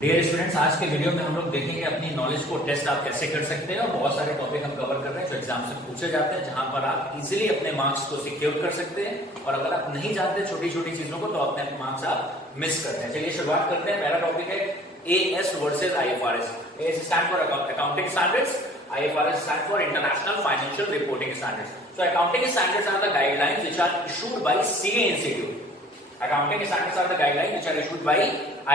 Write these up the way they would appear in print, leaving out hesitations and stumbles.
Dear students, आज के video में हम लोग देखेंगे अपनी नॉलेज को टेस्ट आप कैसे कर सकते हैं और बहुत सारे टॉपिक हम कवर कर रहे हैं जो एग्जाम से पूछे जाते हैं, जहां पर आप इजीली अपने मार्क्स को सिक्योर कर सकते हैं। और अगर आप नहीं जानते छोटी छोटी चीजों को तो अपने मार्क्स आप मिस करते हैं। चलिए शुरुआत करते हैं। पहला टॉपिक है as versus IFRS. As stand for accounting standards, IFRS stands for International Financial Reporting Standards. So accounting standards are the guidelines which are issued by CA Institute. Accounting standards are the guidelines which are issued by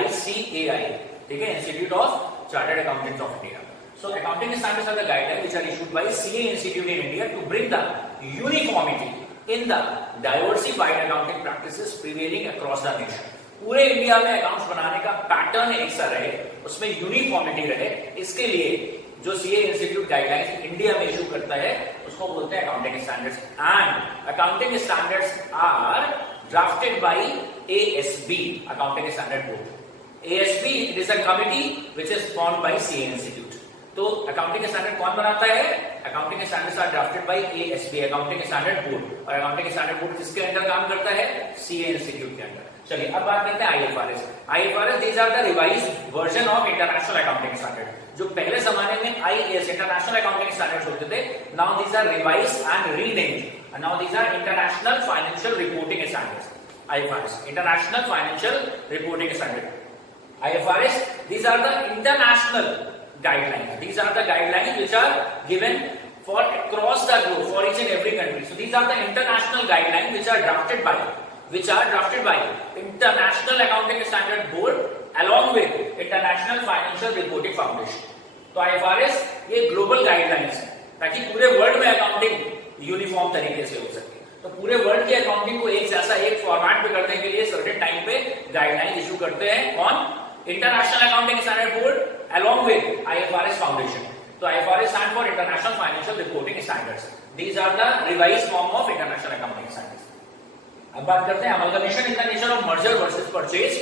ICAI. ठीक है, Institute of Chartered Accountants of India. So accounting standards are the guidelines which are issued by CA Institute in India to bring the uniformity in the diversified accounting practices prevailing across the nation. पूरे India में accounts बनाने का pattern एक सा रहे, उसमें uniformity रहे, इसके लिए जो सीए इंस्टीट्यूट गाइडलाइंस इंडिया में इशू करता है उसको बोलते हैं accounting standards. And accounting standards are drafted by ASB, accounting standard board. ASB it is a committee which is formed by CA institute. तो अकाउंटिंग स्टैंडर्ड कौन बनाता है? Accounting standards are drafted by ASB, accounting standard board. और accounting standard board किसके अंदर काम करता है? सीए इंस्टीट्यूट के अंदर। चलिए अब बात करते हैं IFRS. IFRS these are the revised version of international accounting standard. जो पहले जमाने में आईएएस इंटरनेशनल अकाउंटिंग स्टैंडर्ड्स होते थे, now these are revised and renamed and now these are international financial reporting standards. IFRS international financial reporting standard. IFRS, these are the international guidelines. These are the guidelines which are given for across the globe for each and every country. So these are the international guidelines which are drafted by International Accounting Standard Board along with International Financial Reporting Foundation. तो IFRS ये global guidelines है ताकि पूरे world में accounting uniform तरीके से हो सके। तो पूरे वर्ल्ड की अकाउंटिंग को एक जैसा एक फॉर्मेट में करने के लिए सर्टेन टाइम पे गाइडलाइंस इशू करते हैं कौन? International accounting standard board along with IFRS foundation. तो IFRS stand for international financial reporting standards. These are the revised form of international accounting standards. अब बात करते हैं amalgamation in the nature of merger versus purchase.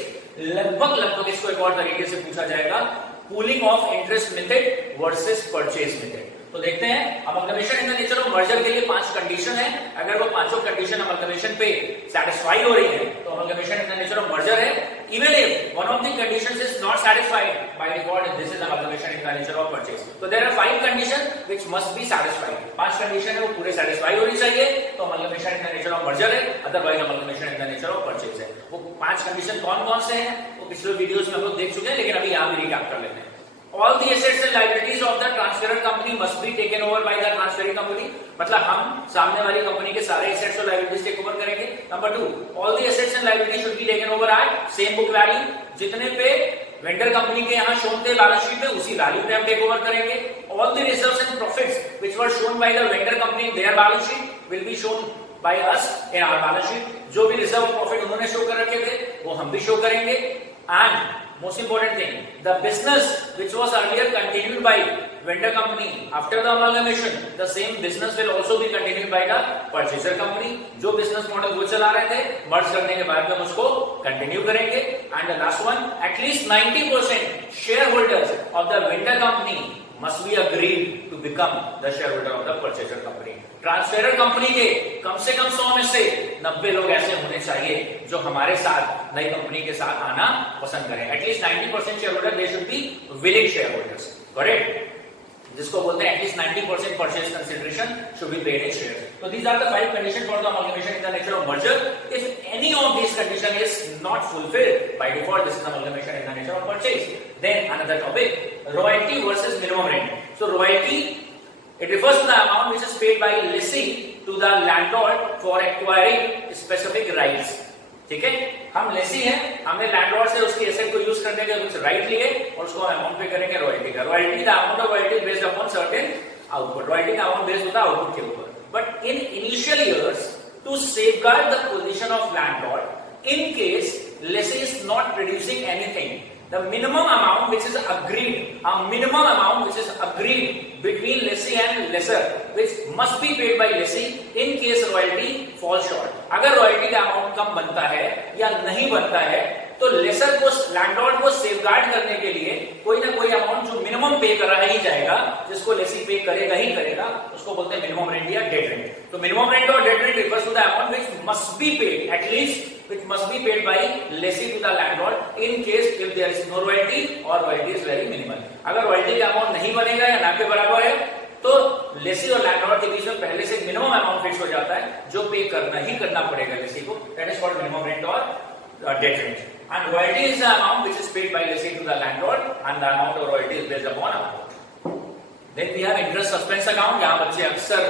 लगभग इसको एक और तरीके से पूछा जाएगा, pooling of interest method versus purchase method. तो देखते हैं amalgamation in the nature of merger के लिए 5 कंडीशन है। अगर वो पांचों कंडीशन अमलगमेशन पे सैटिस्फाई हो रही है तो amalgamation in the nature of merger है। Even if one of the conditions is not satisfied by default, this is amalgamation in the nature of purchase. तो there are 5 condition which must be satisfied. 5 condition है वो पूरे satisfy होनी चाहिए तो amalgamation in the nature of merger है, otherwise amalgamation in the nature of purchase है। वो 5 कंडीशन कौन कौन से हैं वो पिछले वीडियोस में हम लोग देख चुके हैं, लेकिन अभी यहां भी रिकैप कर लेते हैं। All the assets and liabilities of the transferor company must be taken over by the transferring company. मतलब हम सामने वाली कंपनी के सारे assets और liabilities टेक ओवर करेंगे। Number 2, all the assets and liabilities should be taken over at same book value. जितने पे वेंडर कंपनी के यहाँ शोन थे बैलेंस शीट में उसी वैल्यू पे हम टेक ओवर करेंगे। All the reserves and profits which were shown by the vendor company in their balance sheet will be shown by us in our balance sheet. जो भी reserve profit उन्होंने show कर रखे थे वो हम भी शो करेंगे। And most important thing, the business which was earlier continued by vendor company after the amalgamation, the same business will also be continued by the purchaser company. जो business model वो चला रहे थे merge करने के बाद में हम उसको continue करेंगे। And the last one, at least 90% shareholders of the vendor company must be agreed to become the shareholder of the purchaser company. Transferor company के कम से कम 100 में से 90 लोग ऐसे होने चाहिए जो हमारे साथ नई कंपनी के साथ आना पसंद करें। At least 90% shareholder they should be willing shareholders, correct? जिसको बोलते हैं at least 90% purchase consideration should be paid in share. तो these are the 5 condition for the amalgamation in the nature of merger. If any of this condition is not fulfilled by default, this is amalgamation in the nature of purchase. Then another topic, royalty versus minimum rent. So royalty it refers to the amount which is paid by lessee to the landlord for acquiring specific rights. ठीक है, हम लेसी हैं, हमने landlord से उसकी asset को use करने के कुछ राइट लिए और उसको अमाउंट पे करेंगे रॉयल्टी का। Royalty the amount of royalty based upon certain output. Royalty का अमाउंट बेस्ड होता है आउटपुट के ऊपर। But in initial years to safeguard the position of landlord in case lessee is not producing anything, the minimum amount which is agreed, a minimum amount which is agreed between lessee and lessor which must be paid by lessee in case royalty falls short. अगर royalty का amount कम बनता है या नहीं बनता है तो laser को, लैंडलॉर्ड को सेफगार्ड करने के लिए कोई ना कोई अमाउंट जो मिनिमम पे करा ही जाएगा, जिसको लेसी पे करेगा ही करेगा, उसको बोलते हैं मिनिमम रेंट या डेड रेंट। तो मिनिमम रेंट और dead rent refers to the amount which must be paid, at least which must be paid by lessee to the landlord in case if there is no royalty or royalty is very minimal। अगर royalty का amount नहीं बनेगा या ना के बराबर है तो लेसी और लैंडलॉर्ड के बीच में पहले से मिनिमम अमाउंट फिक्स हो जाता है जो पे करना ही करना पड़ेगा लेसी को, that is called minimum rent और dead rent. And royalty is the amount which is paid by lessee to the landlord and the amount of royalty is based upon amount. Then we have interest suspense account, जहां बच्चे अक्सर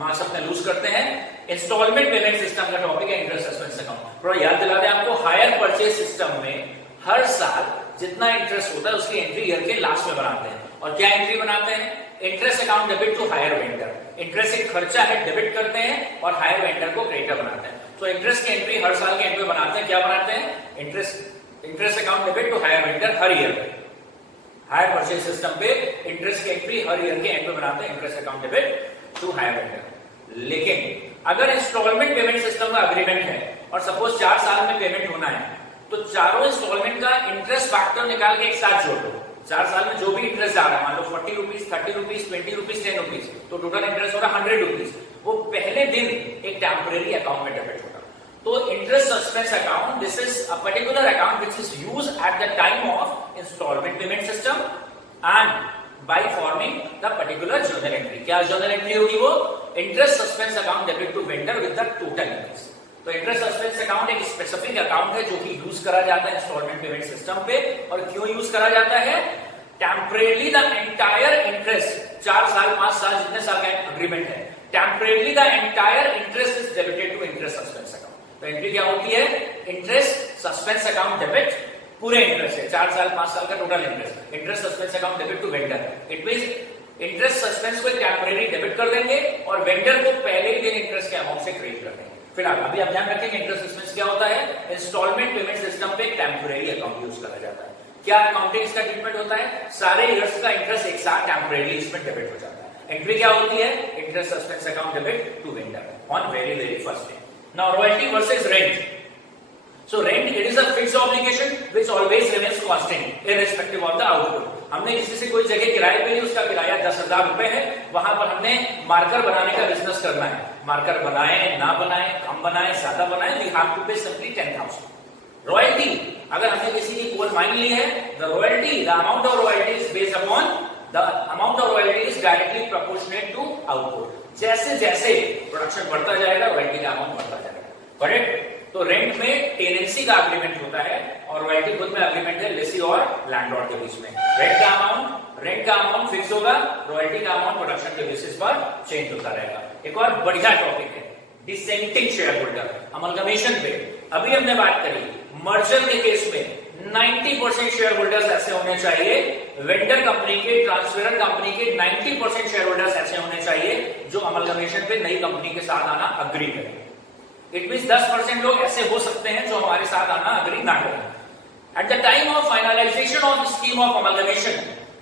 marks अपने lose करते हैं। Instalment payment system का topic है interest suspense account. थोड़ा याद दिला दें आपको, हायर परचेज सिस्टम में हर साल जितना इंटरेस्ट होता है उसकी एंट्री ईयर के लास्ट में बनाते हैं। और क्या एंट्री बनाते हैं? Interest account debit to hire vendor. Interest एक खर्चा है, डेबिट करते हैं और हायर वेंडर को क्रेडिटर बनाते हैं। तो इंटरेस्ट की एंट्री हर साल के एंड में बनाते हैं। क्या बनाते हैं? Interest account debit to hire vendor हर ईयर में। हायर परचेज सिस्टम पे इंटरेस्ट की एंट्री हर ईयर के एंड में बनाते हैं, interest account debit to hire vendor. लेकिन अगर इंस्टॉलमेंट पेमेंट सिस्टम का अग्रीमेंट है और सपोज 4 साल में पेमेंट होना है, तो चारों इंस्टॉलमेंट का इंटरेस्ट फैक्टर निकाल के एक साथ जोड़ दो। 4 साल में जो भी इंटरेस्ट आ रहा है, मान लो 40 रुपीज, 30 रुपीज, 20 रुपीज, 10 रुपीज, तो टोटल इंटरेस्ट हो रहा है 100 रुपीज। वो पहले दिन एक टेम्परेरी अकाउंट में डेबिट होगा। तो interest suspense account, this is a particular account which is used at the time of installment payment system and by forming the particular journal entry। क्या journal entry होगी? वो interest suspense account debit to vendor with the total interest। तो interest suspense account एक specific account है जो कि use करा जाता है इंस्टॉलमेंट पेमेंट सिस्टम पे। और क्यों यूज करा जाता है? टेम्परेली द एंटायर इंटरेस्ट, 4 साल 5 साल जितने साल का एग्रीमेंट है, temporarily the entire interest is debited to interest suspense account. तो एंट्री क्या होती है? इंटरेस्ट सस्पेंस अकाउंट डेबिट, पूरे इंटरेस्ट है 4 साल 5 साल का total interest, interest suspense account debit to vendor. It means interest suspense को टेम्परेरी डेबिट कर देंगे और वेंडर को पहले ही दिन इंटरेस्ट के अमाउंट से क्रेडिट कर देंगे। फिलहाल अभी आप ध्यान रखें इंटरेस्ट सस्पेंस क्या होता है? इंस्टॉलमेंट पेमेंट सिस्टम पे टेम्परेरी अकाउंट यूज करा जाता है। क्या अकाउंटिंग इसका ट्रीटमेंट होता है? सारे ईयर्स का इंटरेस्ट एक साथ टेम्परेरी इसमें डेबिट हो जाता है। एंट्री क्या होती है? Interest suspense account debit to vendor on very first day. Now royalty versus rent. So rent, it is a fixed obligation which always remains constant irrespective of the output। हमने किसी से कोई जगह किराए पे ली, उसका किराया 10,000 रुपए है, वहां पर हमने मार्कर बनाने का बिजनेस करना है। मार्कर बनाए ना बनाए, कम बनाए ज्यादा बनाए, we have to pay simply 10,000। Royalty, अगर हमने किसी की कोल माइन ली है, the royalty, the amount of royalty is based upon the amount of royalty is directly proportionate to output। जैसे जैसे प्रोडक्शन बढ़ता जाएगा रॉयल्टी का अमाउंट बढ़ता जाएगा, करेक्ट? तो रेंट में टेनेंसी का अग्रीमेंट होता है और रॉयल्टी खुद में अग्रीमेंट है लेसी और लैंडलॉर्ड के बीच में। रेंट का अमाउंट फिक्स होगा, रॉयल्टी का अमाउंट प्रोडक्शन के बेसिस पर चेंज होता रहेगा। एक और बढ़िया टॉपिक है डिसेंटिंग शेयर होल्डर, अमलगमेशन पे। अभी हमने बात करी मर्जर के केस में 90% शेयर होल्डर्स ऐसे होने चाहिए, वेंडर कंपनी के, ट्रांसफरर कंपनी के 90% शेयर होल्डर्स ऐसे होने चाहिए जो अमलगमेशन पे नई कंपनी के साथ आना अग्री करें। इट मींस 10% लोग ऐसे हो सकते हैं जो हमारे साथ आना अग्री ना करें। At the time of finalisation of scheme of amalgamation,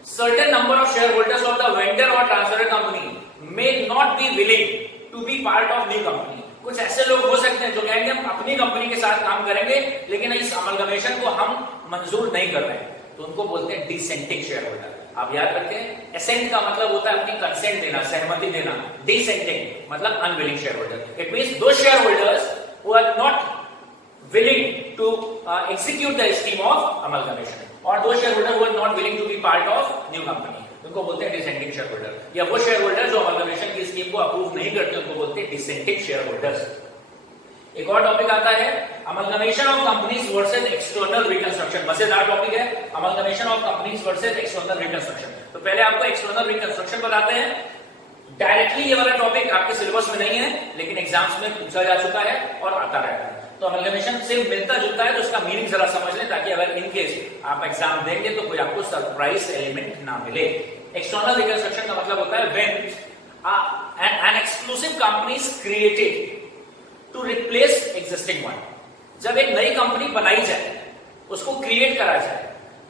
certain number of share holders of the vendor or transferor company may not be willing to be part of new company. कुछ ऐसे लोग हो सकते हैं जो कहेंगे हम अपनी कंपनी के साथ काम करेंगे लेकिन इस अमलगमेशन को हम मंजूर नहीं कर रहे हैं, तो उनको बोलते हैं डिसेंटिंग शेयर होल्डर। आप याद रखें, एसेंट का मतलब होता है अपनी कंसेंट देना, सहमति देना। डिसेंटिंग मतलब unwilling share holder. It means those share holders who are not willing to execute the scheme of amalgamation or those share holder who are not willing to be part of new company, उनको बोलते हैं dissenting share holder. या वो share holder जो amalgamation की scheme को approve नहीं करते उनको बोलते हैं डिसेंटिंग शेयर होल्डर्स। एक और टॉपिक आता है amalgamation of companies versus external reconstruction. मजेदार टॉपिक है amalgamation of companies versus external reconstruction. तो पहले आपको एक्सटर्नल रिकंस्ट्रक्शन बताते हैं। डायरेक्टली ये वाला टॉपिक आपके सिलेबस में नहीं है लेकिन एग्जाम्स में पूछा जा चुका है और आता रहता है। तो अमलगमेशन से मिलता जुलता है, तो उसका मीनिंग जरा समझ लें ताकि अगर इन केस आप एग्जाम देंगे तो कोई आपको सरप्राइज एलिमेंट ना मिले। एक्सटर्नल रिकंस्ट्रक्शन का मतलब होता है when an exclusive company is created to replace existing one. जब एक नई कंपनी बनाई जाए, उसको क्रिएट करा जाए,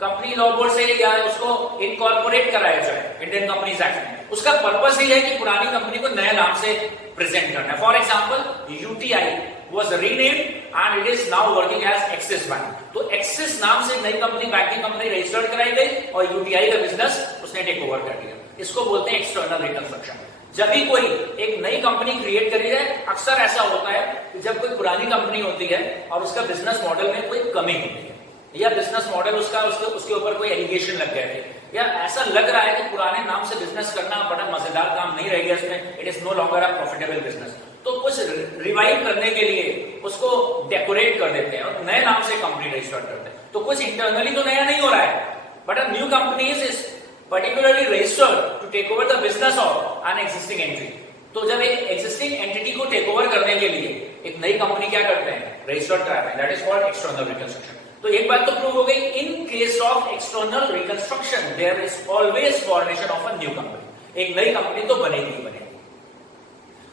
कंपनी लॉ बोर्ड से या उसको इनकॉर्पोरेट कराया जाए इंडियन कंपनीज एक्ट में, उसका पर्पस ये है कि पुरानी कंपनी को नए नाम से प्रेजेंट करना है। For example UTI was renamed and it is now working as Axis Bank. तो एक्सिस नाम से नई कंपनी, बैंकिंग कंपनी रजिस्टर्ड कराई गई और यूटीआई का बिजनेस उसने टेक ओवर कर लिया। इसको बोलते हैं एक्सटर्नल रिकंस्ट्रक्शन। जब भी कोई एक नई कंपनी क्रिएट करी जाए, अक्सर ऐसा होता है कि जब कोई पुरानी कंपनी होती है और उसका बिजनेस मॉडल में कोई कमी होती है या बिजनेस मॉडल उसके ऊपर कोई एलिगेशन लग गए थे या ऐसा लग रहा है कि पुराने नाम से बिजनेस करना बड़ा मजेदार काम नहीं रह गया, इसमें it is no longer a profitable business, तो कुछ रिवाइव करने के लिए उसको डेकोरेट कर देते हैं और नए नाम से कंपनी रजिस्टर करते हैं। तो कुछ इंटरनली तो नया नहीं हो रहा है, but a new company is particularly registered to take over the business of an existing entity। तो जब एक existing entity को टेक ओवर करने के लिए एक नई कंपनी क्या करते हैं, रजिस्टर्ड कराते हैं, that is called external reconstruction. तो एक बात तो प्रूव हो गई, in case of external reconstruction there is always formation of a new company. एक नई कंपनी तो बनेगी बनेगी।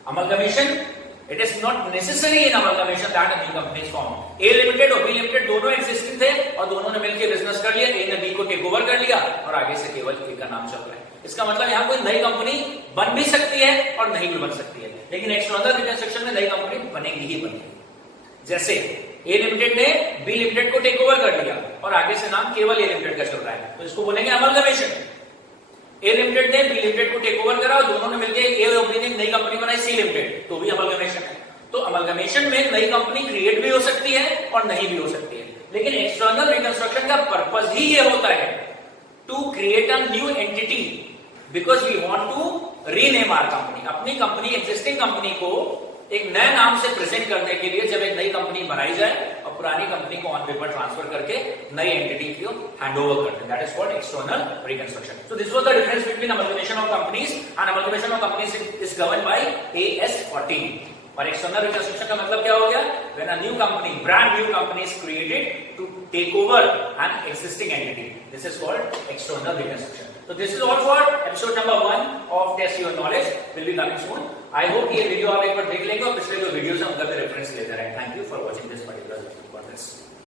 Amalgamation, it is not necessary in amalgamation that a new company is form. A limited और बी लिमिटेड दोनों existing थे और दोनों ने मिलकर बिजनेस कर लिया, ए ने बी को टेक ओवर कर लिया और आगे से केवल ए का नाम चल रहा है। इसका मतलब यहां कोई नई कंपनी बन भी सकती है और नहीं भी बन सकती है, लेकिन एक्सटर्नल रिकंस्ट्रक्शन में नई कंपनी बनेगी ही बनेगी। जैसे ए लिमिटेड ने बी लिमिटेड को टेक ओवर कर लिया और आगे से नाम केवल ए लिमिटेड का चल रहा है, तो इसको बोलेंगे अमलगमेशन। ए लिमिटेड ने बी लिमिटेड को टेक ओवर करा और दोनों ने मिलकर ए और बी ने नई कंपनी बनाई सी लिमिटेड, तो भी अमलगमेशन है। तो अमलगमेशन में नई कंपनी क्रिएट भी हो सकती है और नहीं भी हो सकती है, लेकिन एक्सटर्नल रिकंस्ट्रक्शन का पर्पस ही ये होता है to create a new entity because we want to rename our company. अपनी कंपनी, एग्जिस्टिंग कंपनी को एक नए नाम से प्रेजेंट करने के लिए जब एक नई कंपनी बनाई जाए और पुरानी कंपनी को ऑन पेपर ट्रांसफर करके नई एंटिटी को हैंड ओवर करते हैं, that is called external reconstruction. So this was the difference between amalgamation of companies and amalgamation of companies is governed bye AS 14। और एक्सटर्नल रिकंस्ट्रक्शन का मतलब क्या हो गया, when a new company, brand new company is created to take over an existing entity, this is called external reconstruction. So this is all for episode number 1 of Test Your Knowledge, will be coming soon। I hope ये video आप एक बार देख लेंगे और पिछले जो videos हैं उनका भी रेफरेंस लेते रहें। Thank you for watching this particular content.